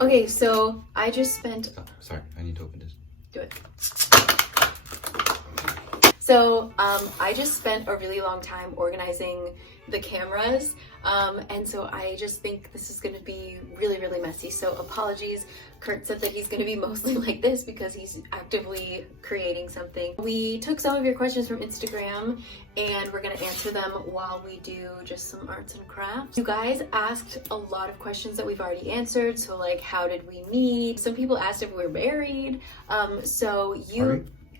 Okay, so I just spent... Oh, sorry, I need to open this. Do it. So I just spent a really long time organizing the cameras, and so I just think this is going to be really, really messy. So apologies. Kurt said that he's going to be mostly like this because he's actively creating something. We took some of your questions from Instagram and we're going to answer them while we do just some arts and crafts. You guys asked a lot of questions that we've already answered. So like, how did we meet? Some people asked if we were married.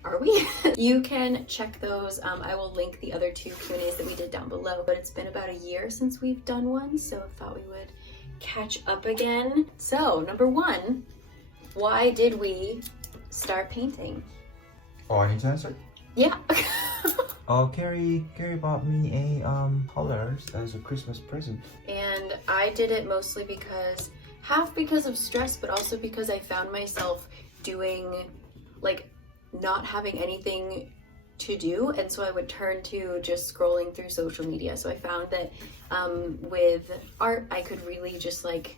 Are we? You can check those. I will link the other 2 Q&As that we did down below, but it's been about a year since we've done one, so I thought we would catch up again. So, number 1, why did we start painting? Oh, I need to answer? Yeah. Cari bought me a colors as a Christmas present. And I did it mostly because, half because of stress, but also because I found myself doing, like, not having anything to do, and so I would turn to just scrolling through social media. So I found that with art I could really just like,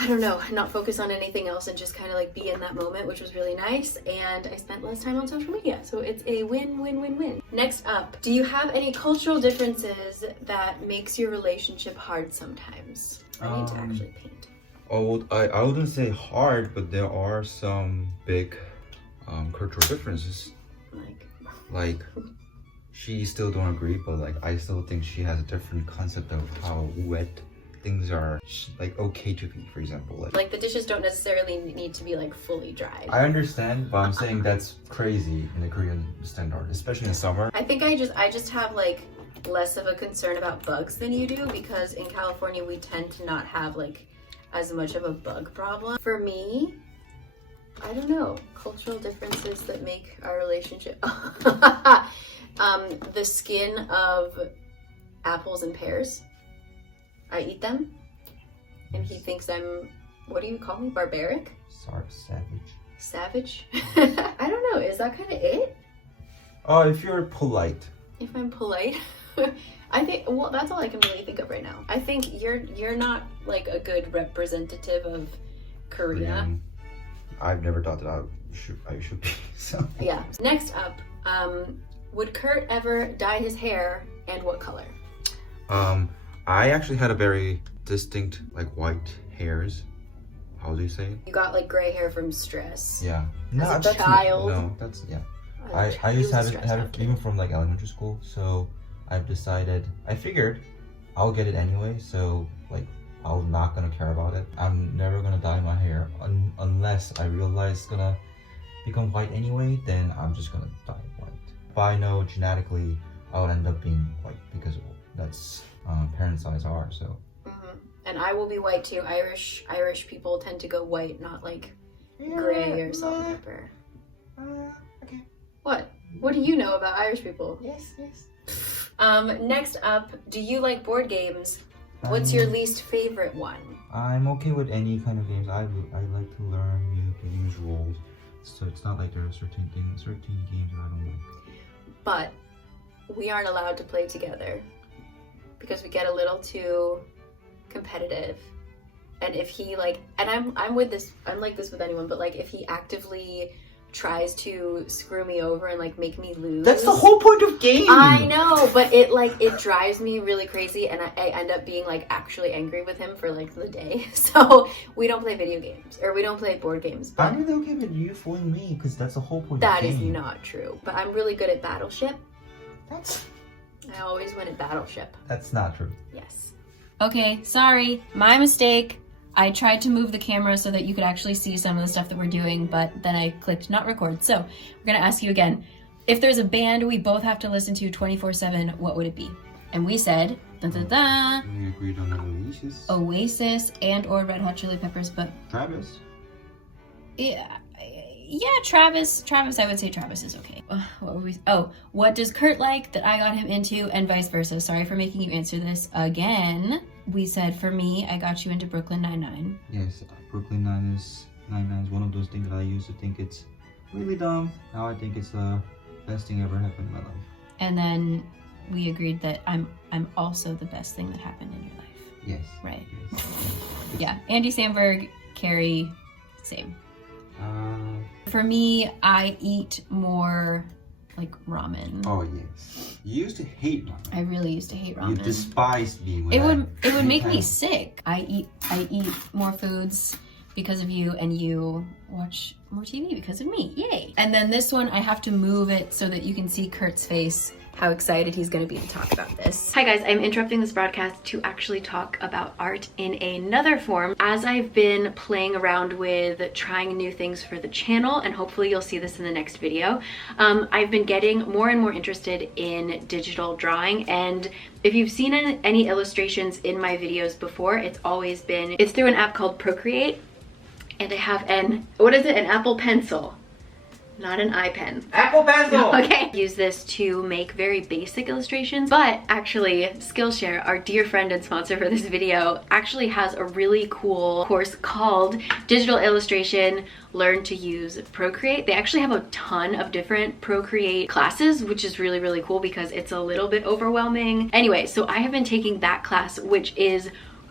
I don't know, not focus on anything else and just kind of like be in that moment, which was really nice, and I spent less time on social media, so it's a win-win-win-win. Next up, do you have any cultural differences that makes your relationship hard sometimes? I need to actually paint. Oh, I wouldn't say hard, but there are some big cultural differences. Like she still don't agree, but like I still think she has a different concept of how wet things are like okay to be, for example. Like the dishes don't necessarily need to be like fully dried. I understand, but I'm saying that's crazy in the Korean standard, especially in summer. I think I just have like less of a concern about bugs than you do, because in California we tend to not have like as much of a bug problem. For me, I don't know, cultural differences that make our relationship. The skin of apples and pears. I eat them, and he thinks I'm, what do you call me, barbaric? Sorry, savage. Savage? I don't know, is that kind of it? Oh, if you're polite. If I'm polite? I think, well, that's all I can really think of right now. I think you're not like a good representative of Korea. I've never thought that I should be, so. Yeah. Next up, would Kurt ever dye his hair, and what color? I actually had a very distinct, like, white hairs. How do you say it? You got like gray hair from stress. Yeah. As a child. No, that's, yeah. I used to have it even from like elementary school, so I've decided, I figured I'll get it anyway, so like I'm not gonna care about it. I'm never gonna dye my hair unless I realize it's gonna become white anyway, then I'm just gonna dye it white. But I know genetically I would end up being white because that's parents' eyes are, so. And I will be white too. Irish people tend to go white, not like gray or salt and pepper. Okay. What? What do you know about Irish people? Yes. Next up, do you like board games? What's your least favorite one? I'm okay with any kind of games. I like to learn new use rules, so it's not like there are certain games that I don't like. But we aren't allowed to play together because we get a little too competitive. And if he like, and I'm like this with anyone, but like if he actively tries to screw me over and like make me lose. That's the whole point of game. I know, but it drives me really crazy, and I end up being like actually angry with him for like the day. So we don't play video games, or we don't play board games. But I'm really okay with you fooling me, because that's the whole point that of the game. is not true. But I'm really good at Battleship. That's... I always win at Battleship. That's not true. Yes. Okay, sorry, my mistake. I tried to move the camera so that you could actually see some of the stuff that we're doing, but then I clicked not record. So we're gonna ask you again, if there's a band we both have to listen to 24/7, what would it be? And we said, we agreed on Oasis and or Red Hot Chili Peppers, but Travis. Yeah, Travis. I would say Travis is okay. What were we? Oh, what does Kurt like that I got him into, and vice versa? Sorry for making you answer this again. We said for me, I got you into Brooklyn Nine-Nine. Yes, Brooklyn Nine-Nine is one of those things that I used to think it's really dumb. Now I think it's the best thing ever happened in my life. And then we agreed that I'm also the best thing that happened in your life. Yes. Right. Yes. Yeah. Andy Samberg Cari, same. For me, I eat more like ramen. Oh yes. You used to hate ramen. I really used to hate ramen. You despised me. It would make me sick. I eat more foods because of you, and you watch more TV because of me. Yay! And then this one, I have to move it so that you can see Kurt's face, how excited he's gonna be to talk about this. Hi guys, I'm interrupting this broadcast to actually talk about art in another form. As I've been playing around with trying new things for the channel, and hopefully you'll see this in the next video, I've been getting more and more interested in digital drawing. And if you've seen any illustrations in my videos before, it's through an app called Procreate. And I have an Apple Pencil. Not an iPen. Apple Pencil! Okay. Use this to make very basic illustrations, but actually Skillshare, our dear friend and sponsor for this video, actually has a really cool course called Digital Illustration Learn to Use Procreate. They actually have a ton of different Procreate classes, which is really, really cool because it's a little bit overwhelming. Anyway, so I have been taking that class, which is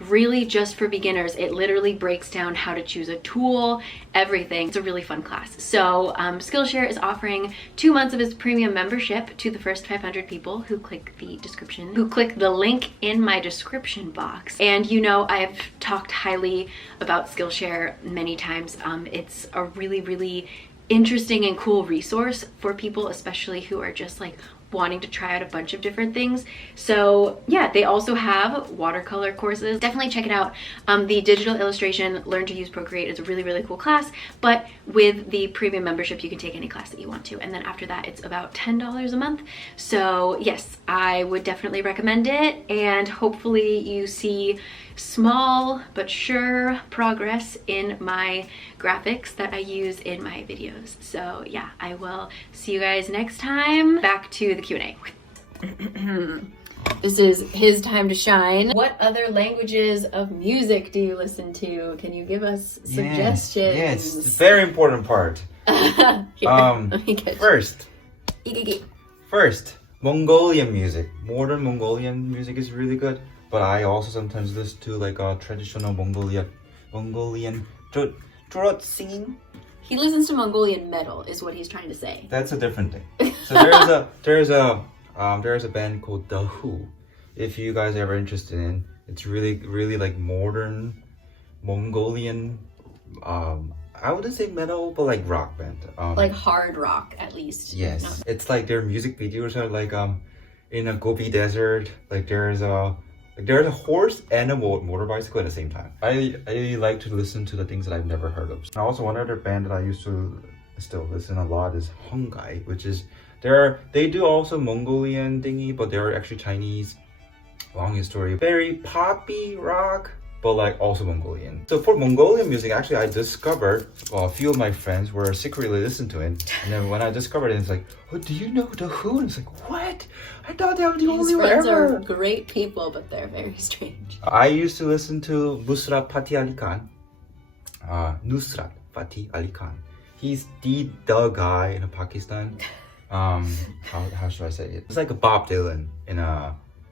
really just for beginners. It literally breaks down how to choose a tool, everything. It's a really fun class. So Skillshare is offering 2 months of its premium membership to the first 500 people who click the link in my description box. And you know, I've talked highly about Skillshare many times. It's a really, really interesting and cool resource for people, especially who are just like wanting to try out a bunch of different things. So yeah, they also have watercolor courses. Definitely check it out. The Digital Illustration Learn to Use Procreate is a really, really cool class, but with the premium membership, you can take any class that you want to. And then after that, it's about $10 a month. So yes, I would definitely recommend it. And hopefully you see small but sure progress in my graphics that I use in my videos. So yeah, I will see you guys next time. Back to the Q&A. This is his time to shine. What other languages of music do you listen to? Can you give us suggestions? Yes, it's a very important part. First, Mongolian music. Modern Mongolian music is really good. But I also sometimes listen to like traditional Mongolian throat singing. He listens to Mongolian metal, is what he's trying to say. That's a different thing. So there's a band called The Who. If you guys are ever interested in, it's really like modern Mongolian. I wouldn't say metal, but like rock band. Like hard rock, at least. Yes, it's like their music videos are like in a Gobi desert. Like there's a horse and a motorbicycle at the same time. I like to listen to the things that I've never heard of. And also one other band that I used to still listen a lot is Hungai, which is they do also Mongolian thingy, but they're actually Chinese. Long history, very poppy rock, but like also Mongolian. So for Mongolian music, actually I discovered a few of my friends were secretly listening to it, and then when I discovered it, it's like, oh, do you know The Who? And it's like, what? I thought they were the only one ever. His friends are great people, but they're very strange. I used to listen to Nusrat Fateh Ali Khan. Nusrat Fateh Ali Khan. He's the guy in Pakistan. How should I say it? It's like a Bob Dylan in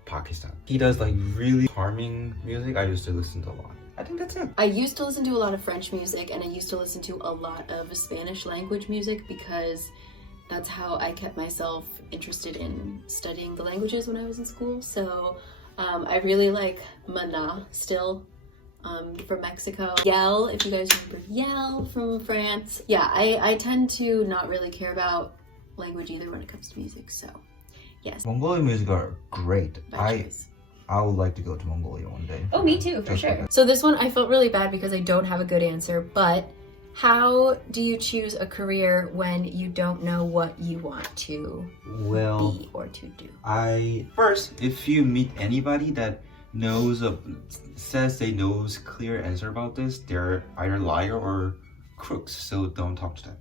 Pakistan. He does like really charming music. I used to listen to a lot. I think that's it. I used to listen to a lot of French music, and I used to listen to a lot of Spanish language music because that's how I kept myself interested in studying the languages when I was in school. So I really like Maná still from Mexico. Yell, if you guys remember Yell from France. Yeah, I tend to not really care about language either when it comes to music, so yes. Mongolian music are great. I would like to go to Mongolia one day. Oh, me too, for sure. So this one I felt really bad because I don't have a good answer, but how do you choose a career when you don't know what you want to be or to do? First, if you meet anybody that says they knows clear answer about this, they're either liar or crooks, so don't talk to them.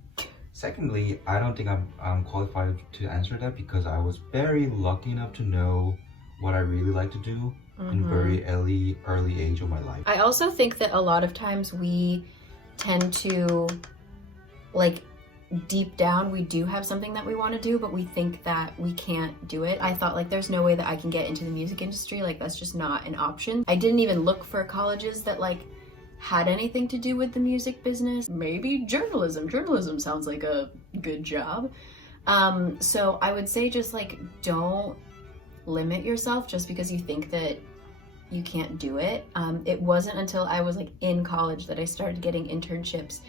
Secondly, I don't think I'm qualified to answer that because I was very lucky enough to know what I really like to do in very early age of my life. I also think that a lot of times we tend to, like, deep down we do have something that we want to do, but we think that we can't do it. I thought, like, there's no way that I can get into the music industry, like that's just not an option. I didn't even look for colleges that like had anything to do with the music business. Maybe journalism. Journalism sounds like a good job. So I would say just like don't limit yourself just because you think that you can't do it. It wasn't until I was like in college that I started getting internships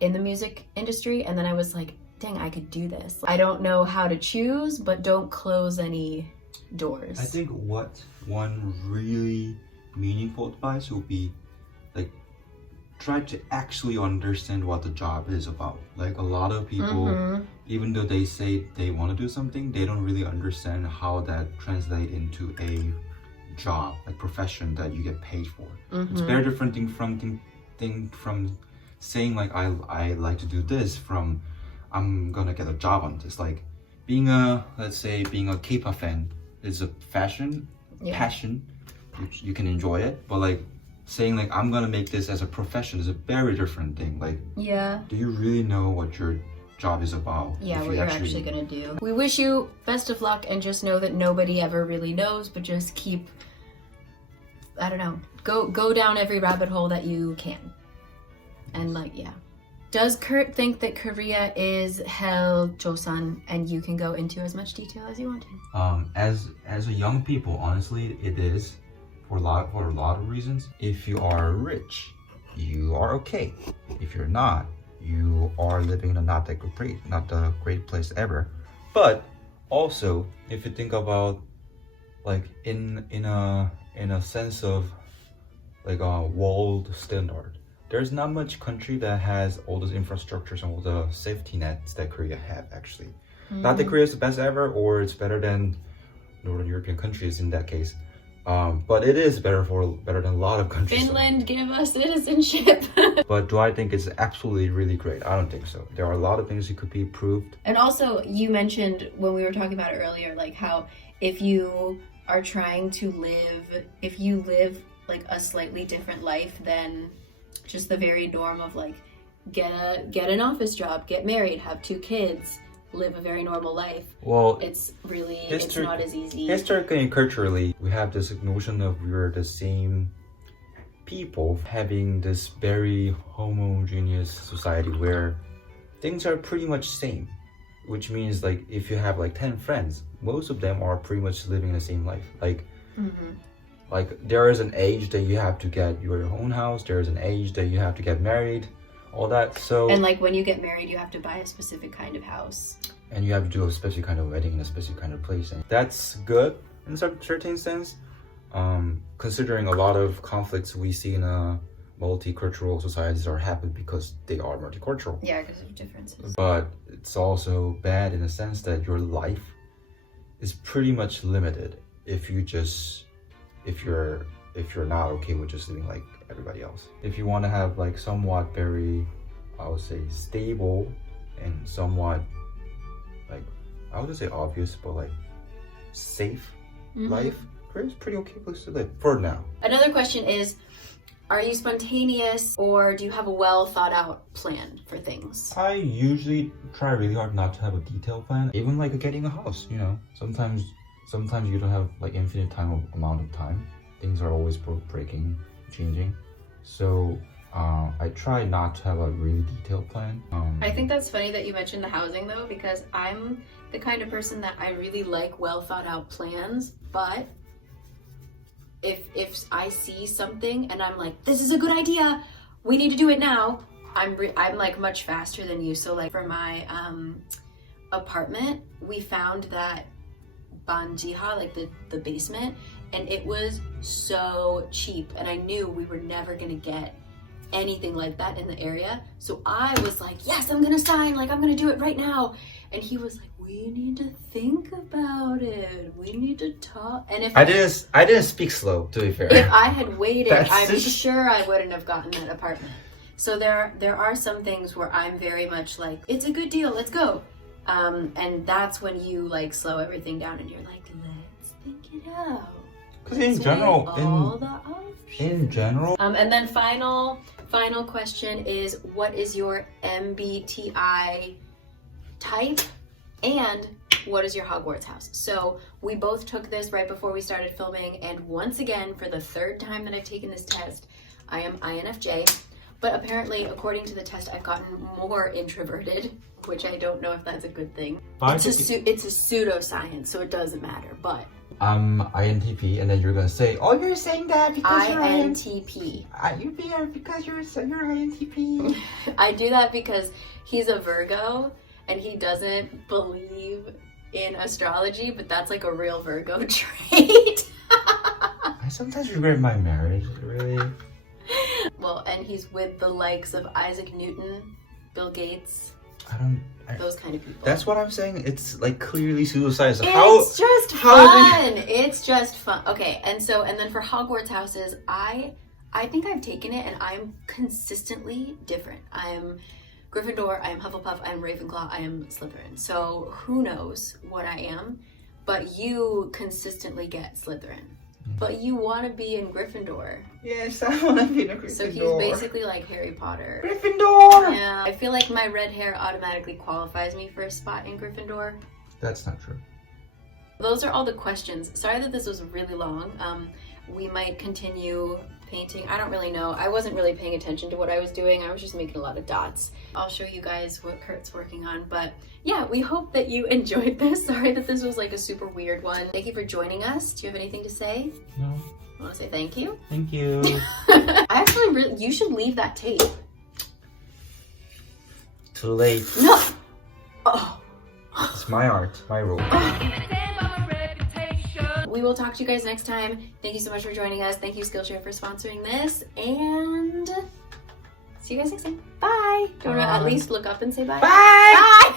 in the music industry, and then I was like, dang, I could do this. I don't know how to choose, but don't close any doors. I think what one really meaningful advice would be like try to actually understand what the job is about. Like a lot of people, even though they say they want to do something, they don't really understand how that translates into a job, like profession that you get paid for. It's very different thing from saying like I like to do this from I'm gonna get a job on this. Like being a, let's say being a K-pop fan is a passion, you can enjoy it, but like saying like I'm gonna make this as a profession is a very different thing. Like, do you really know what your job is about? Yeah, what you're actually gonna do. We wish you best of luck, and just know that nobody ever really knows, but just keep, I don't know, go down every rabbit hole that you can. And like, does Kurt think that Korea is hell Joseon? And you can go into as much detail as you want to. As a young people, honestly, it is for a lot of reasons. If you are rich, you are okay. If you're not, you are living in a not the great place ever. But also, if you think about like in a sense of like a world standard, there's not much country that has all those infrastructures and all the safety nets that Korea have actually. Not that Korea is the best ever, or it's better than Northern European countries in that case. But it is better than a lot of countries. Finland, give us citizenship. But do I think it's absolutely really great? I don't think so. There are a lot of things that could be improved. And also, you mentioned when we were talking about it earlier, like how if you are trying to live like a slightly different life than just the very norm of like get an office job, get married, have 2 kids, live a very normal life. Well, it's not as easy. Historically and culturally, we have this notion of we're the same people having this very homogeneous society where things are pretty much same, which means like if you have like 10 friends, most of them are pretty much living the same life. Like there is an age that you have to get your own house, there is an age that you have to get married, all that. So and like when you get married, you have to buy a specific kind of house, and you have to do a specific kind of wedding in a specific kind of place, and that's good in certain sense. Considering a lot of conflicts we see in a multicultural societies are happen because they are multicultural. Yeah, because of differences. But it's also bad in the sense that your life is pretty much limited if you're not okay with just living like everybody else. If you want to have like somewhat very, I would say, stable and somewhat like, I wouldn't say obvious, but like safe life, Korea's pretty okay place to live for now. Another question is, are you spontaneous or do you have a well thought out plan for things? I usually try really hard not to have a detailed plan. Even like getting a house, you know, sometimes you don't have like infinite amount of time. Things are always breaking, changing. So I try not to have a really detailed plan. I think that's funny that you mentioned the housing though, because I'm the kind of person that I really like well thought out plans, but if I see something and I'm like, this is a good idea, we need to do it now, I'm like much faster than you. So like for my apartment, we found that banjiha, like the basement, and it was so cheap, and I knew we were never gonna get anything like that in the area. So I was like, yes, I'm gonna sign, like I'm gonna do it right now. And he was like, we need to think about it, we need to talk. And if I didn't speak slow, to be fair. If I had waited, I'm sure I wouldn't have gotten that apartment. So there are some things where I'm very much like, it's a good deal, let's go. And that's when you like slow everything down and you're like, let's think it out. Because in general, and then final question is, what is your MBTI type and what is your Hogwarts house? So we both took this right before we started filming, and once again, for the 3rd time that I've taken this test, I am INFJ, but apparently, according to the test, I've gotten more introverted, which I don't know if that's a good thing. It's a pseudoscience, so it doesn't matter, but... I'm INTP, and then you're gonna say, oh, you're saying that because you're INTP. Because you're INTP. I do that because he's a Virgo, and he doesn't believe in astrology, but that's like a real Virgo trait. I sometimes regret my marriage, really. Well, and he's with the likes of Isaac Newton, Bill Gates, those kind of people. That's what I'm saying. It's like clearly pseudoscience. It's just fun. It's just fun. Okay, and then for Hogwarts houses, I think I've taken it, and I'm consistently different. I'm Gryffindor, I am Hufflepuff, I am Ravenclaw, I am Slytherin. So who knows what I am, but you consistently get Slytherin. But you want to be in Gryffindor. Yes, I want to be in a Gryffindor. So he's basically like Harry Potter. Gryffindor! Yeah, I feel like my red hair automatically qualifies me for a spot in Gryffindor. That's not true. Those are all the questions. Sorry that this was really long. We might continue painting. I don't really know. I wasn't really paying attention to what I was doing. I was just making a lot of dots. I'll show you guys what Kurt's working on. But yeah, we hope that you enjoyed this. Sorry that this was like a super weird one. Thank you for joining us. Do you have anything to say? No. I want to say thank you. Thank you. You should leave that tape. Too late. No. Oh. It's my art, my rule. We will talk to you guys next time. Thank you so much for joining us. Thank you, Skillshare, for sponsoring this. And see you guys next time. Bye. Do you want to at least look up and say bye? Bye. Bye.